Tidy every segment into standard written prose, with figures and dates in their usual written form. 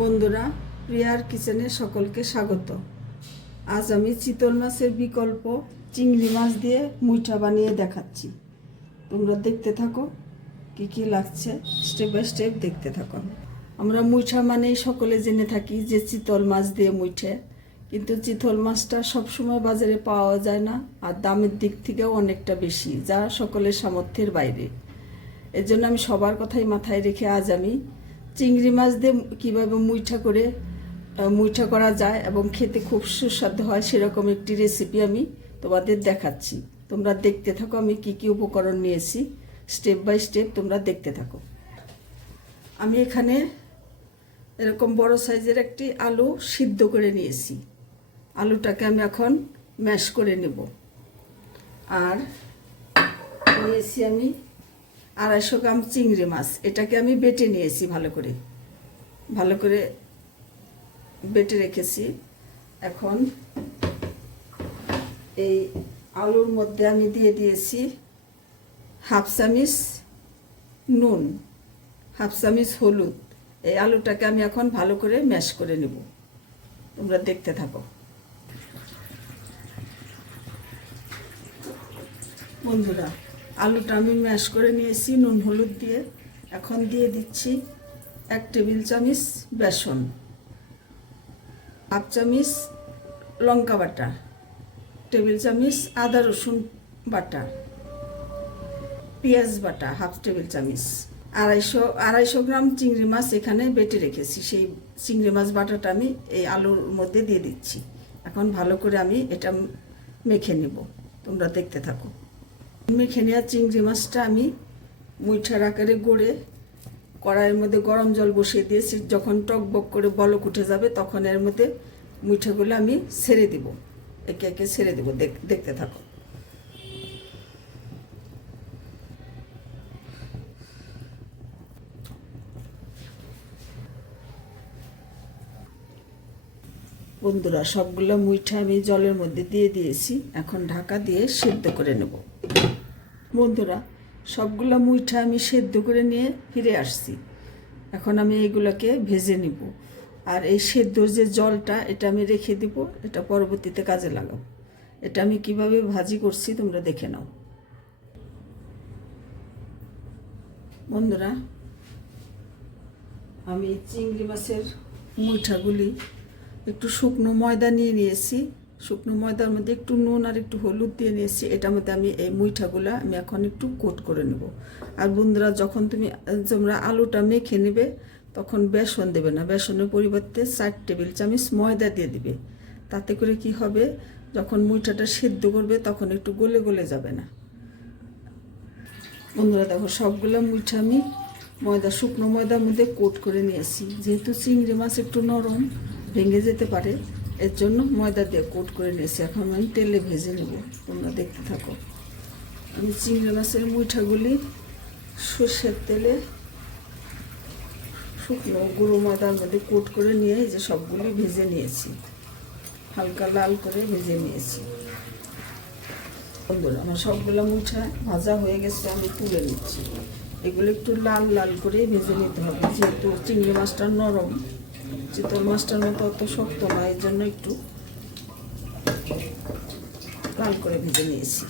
বন্ধুরা, প্রিয়ার কিচেনে সকলকে স্বাগত। আজ আমি চিতল মাছের বিকল্প চিংড়ি মাছ দিয়ে মুইঠা বানিয়ে দেখাচ্ছি। তোমরা দেখতে থাকো, কি কি লাগছে স্টেপ বাই স্টেপ দেখতে থাকো। আমরা মুইঠা মানেই সকলে জেনে থাকি যে চিতল মাছ দিয়ে মুইঠে, কিন্তু চিতল মাছটা সবসময় বাজারে পাওয়া যায় না, আর দামের দিক থেকেও অনেকটা বেশি, যা সকলের সামর্থ্যের বাইরে। এর জন্য আমি সবার কথাই মাথায় রেখে আজ আমি চিংড়ি মাছ দিয়ে কীভাবে মুইঠা করা যায় এবং খেতে খুব সুস্বাদু হয় সেরকম একটি রেসিপি আমি তোমাদের দেখাচ্ছি। তোমরা দেখতে থাকো আমি কি কি উপকরণ নিয়েছি, স্টেপ বাই স্টেপ তোমরা দেখতে থাকো। আমি এখানে এরকম বড় সাইজের একটি আলু সিদ্ধ করে নিয়েছি। আলুটাকে আমি এখন ম্যাশ করে নেব। আর নিয়েছি আমি 250 গ্রাম চিংড়ি মাছ, এটাকে আমি বেটে নিয়েছি, ভালো করে বেটে রেখেছি। এখন এই আলুর মধ্যে আমি দিয়ে দিয়েছি হাফ চামচ নুন, হাফ চামচ হলুদ। এই আলুটাকে আমি এখন ভালো করে ম্যাশ করে নেব। তোমরা দেখতে থাকো। বন্ধুরা, আলুটা আমি ম্যাশ করে নিয়েছি নুন হলুদ দিয়ে। এখন দিয়ে দিচ্ছি 1 টেবিল চামচ বেসন, হাফ চামচ লঙ্কা বাটা, টেবিল চামচ আদা রসুন বাটা, পেঁয়াজ বাটা হাফ টেবিল চামচ, 250 গ্রাম চিংড়ি মাছ এখানে বেটে রেখেছি। সেই চিংড়ি মাছ বাটাটা আমি এই আলুর মধ্যে দিয়ে দিচ্ছি। এখন ভালো করে আমি এটা মেখে নেব। তোমরা দেখতে থাকো। মেখে নেওয়া চিংড়ি মাছটা আমি মুইঠার আকারে গড়ে কড়াইয়ের মধ্যে গরম জল বসিয়ে দিয়েছি। যখন টকবক করে বলক উঠে যাবে তখন এর মধ্যে মুইঠাগুলো আমি ছেড়ে দিব, একে একে ছেড়ে দেব। দেখতে থাকো। বন্ধুরা, সবগুলো মুইঠা আমি জলের মধ্যে দিয়ে দিয়েছি। এখন ঢাকা দিয়ে সেদ্ধ করে নেব। বন্ধুরা, সবগুলো মুইঠা আমি সেদ্ধ করে নিয়ে ফিরে আসছি। এখন আমি এইগুলোকে ভেজে নিব। আর এই সেদ্ধ যে জলটা, এটা আমি রেখে দিব, এটা পরবর্তীতে কাজে লাগাবো। এটা আমি কিভাবে ভাজি করছি তোমরা দেখে নাও। বন্ধুরা, আমি চিংড়ি মাছের মুইঠাগুলি একটু শুকনো ময়দা নিয়েছি। শুকনো ময়দার মধ্যে একটু নুন আর একটু হলুদ দিয়ে নিয়েছি। এটার মধ্যে আমি এই মুইঠাগুলো আমি এখন একটু কোট করে নেব। আর বন্ধুরা, যখন তোমরা আলুটা মেখে নেবে তখন বেসন দেবে না, বেসনের পরিবর্তে 4 টেবিল চামচ ময়দা দিয়ে দিবে। তাতে করে কি হবে, যখন মুইঠাটা সিদ্ধ করবে তখন একটু গলে গলে যাবে না। বন্ধুরা দেখো, সবগুলো মুইঠা আমি শুকনো ময়দার মধ্যে কোট করে নিয়েছি। যেহেতু চিংড়ি মাছ একটু নরম, ভেঙে যেতে পারে, এর জন্য ময়দা দিয়ে কোট করে নিয়েছি। এখন আমি তেলে ভেজে নেব। তোমরা দেখতে থাকো। আমি চিংড়ি মাছের মুইঠাগুলি সর্ষের তেলে শুকনো গুঁড়ো ময়দার মধ্যে কোট করে নিয়ে যে সবগুলি ভেজে নিয়েছি, হালকা লাল করে ভেজে নিয়েছি। বন্ধুরা, আমার সবগুলো মুইঠা ভাজা হয়ে গেছে, আমি তুলে নিচ্ছি। এগুলো একটু লাল লাল করে ভেজে নিতে হবে, যেহেতু চিংড়ি মাছটা নরম, চিতল মাছটার মতো অত শক্ত নয়, এই জন্য একটু লাল করে ভেজে নিয়েছি।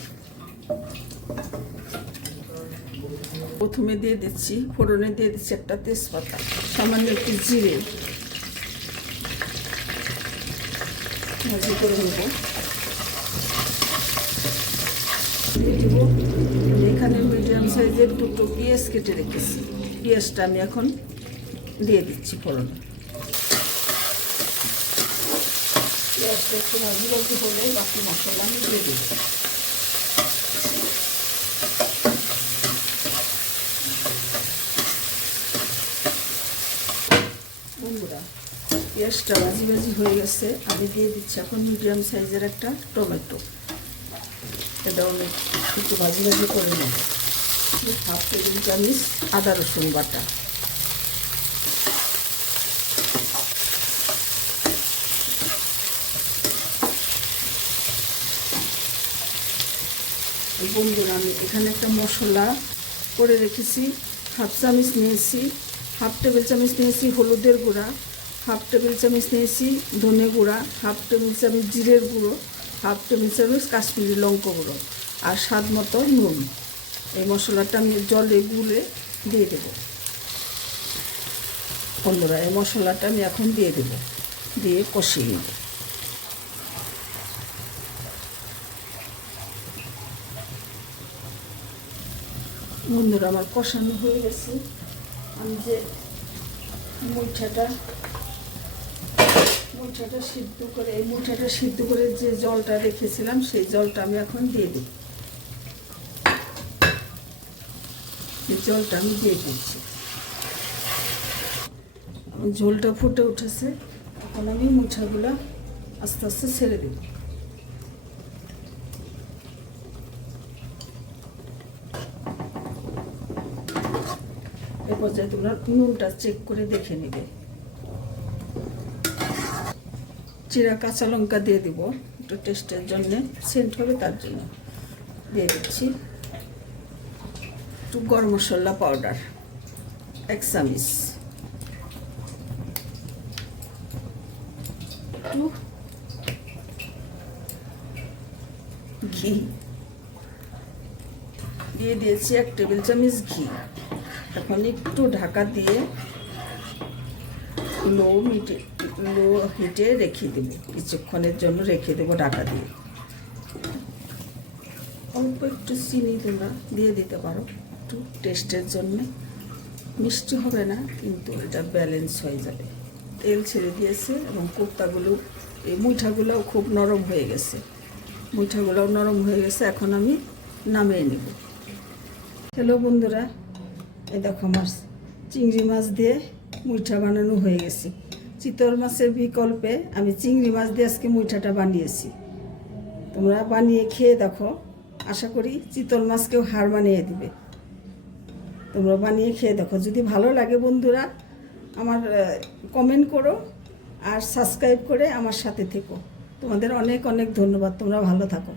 প্রথমে দিয়ে দিচ্ছি, ফোড়নে দিয়ে দিচ্ছি একটা তেজপাতা, সামান্য একটু জিরে, ভাজি করে নেব। দিয়ে দেবো এখানে মিডিয়াম সাইজের 2টো পেঁয়াজ কেটে রেখেছি। পেঁয়াজটা আমি এখন দিয়ে দিচ্ছি ফোড়নে। পেঁয়াজটা একটু ভাজি ভাজি হলে বাকি মশলা আমি দিয়ে দেব। বন্ধুরা, পেঁয়াজটা ভাজি ভাজি হয়ে গেছে। আমি দিয়ে দিচ্ছি এখন মিডিয়াম সাইজের একটা টমেটো। এটাও আমি একটু ভাজি ভাজি করে নেব। হাফ টেবিল চামচ আদা রসুন বাটা, বন্ধুরা আমি এখানে একটা মশলা করে রেখেছি। হাফ চামচ নিয়েছি, হাফ টেবিল চামচ নিয়েছি হলুদের গুঁড়া, হাফ টেবিল চামচ নিয়েছি ধনে গুঁড়া, হাফ টেবিল চামচ জিরের গুঁড়ো, হাফ টেবিল চামচ কাশ্মীরি লঙ্কা গুঁড়ো আর স্বাদ মতো নুন। এই মশলাটা আমি জলে গুলে দিয়ে দেব। বন্ধুরা, এই মশলাটা আমি এখন দিয়ে দেব, দিয়ে কষিয়ে নেব। বন্ধুরা, আমার কষানো হয়ে গেছে। আমি যে মুইঠাটা সিদ্ধ করে যে জলটা রেখেছিলাম সেই জলটা আমি এখন দিয়ে দিই। এই জলটা আমি দিয়ে দিচ্ছি। ঝোলটা ফুটে উঠেছে, এখন আমি মুইঠাগুলো আস্তে আস্তে ছেড়ে দেব। এ পর্যায়ে তোমরা নুনটা চেক করে দেখে নেবে। চিরা কাঁচা লঙ্কা দিয়ে দিব একটু টেস্টের জন্য, সেন্ট হবে তার জন্য দিয়ে দিচ্ছি। একটু গরম মশলা পাউডার 1 চামচ, একটু ঘি দিয়ে দিয়েছি 1 টেবিল চামচ ঘি। এখন একটু ঢাকা দিয়ে লো হিটে রেখে দেব, কিছুক্ষণের জন্য রেখে দেব ঢাকা দিয়ে। অল্প একটু চিনি তোমরা দিয়ে দিতে পারো একটু টেস্টের জন্য, মিষ্টি হবে না কিন্তু এটা ব্যালেন্স হয়ে যাবে। তেল ছেড়ে দিয়েছে এবং কোপ্তাগুলো, এই মুইঠাগুলোও খুব নরম হয়ে গেছে, মুইঠাগুলোও নরম হয়ে গেছে। এখন আমি নামিয়ে নেব। হ্যালো বন্ধুরা, এই দেখো আমার চিংড়ি মাছ দিয়ে মুইঠা বানানো হয়ে গেছে। চিতল মাছের বিকল্পে আমি চিংড়ি মাছ দিয়ে আজকে মুইঠাটা বানিয়েছি। তোমরা বানিয়ে খেয়ে দেখো, আশা করি চিতল মাছকেও হার মানিয়ে দিবে। তোমরা বানিয়ে খেয়ে দেখো, যদি ভালো লাগে বন্ধুরা আমার কমেন্ট করো আর সাবস্ক্রাইব করে আমার সাথে থেকো। তোমাদের অনেক অনেক ধন্যবাদ। তোমরা ভালো থাকো।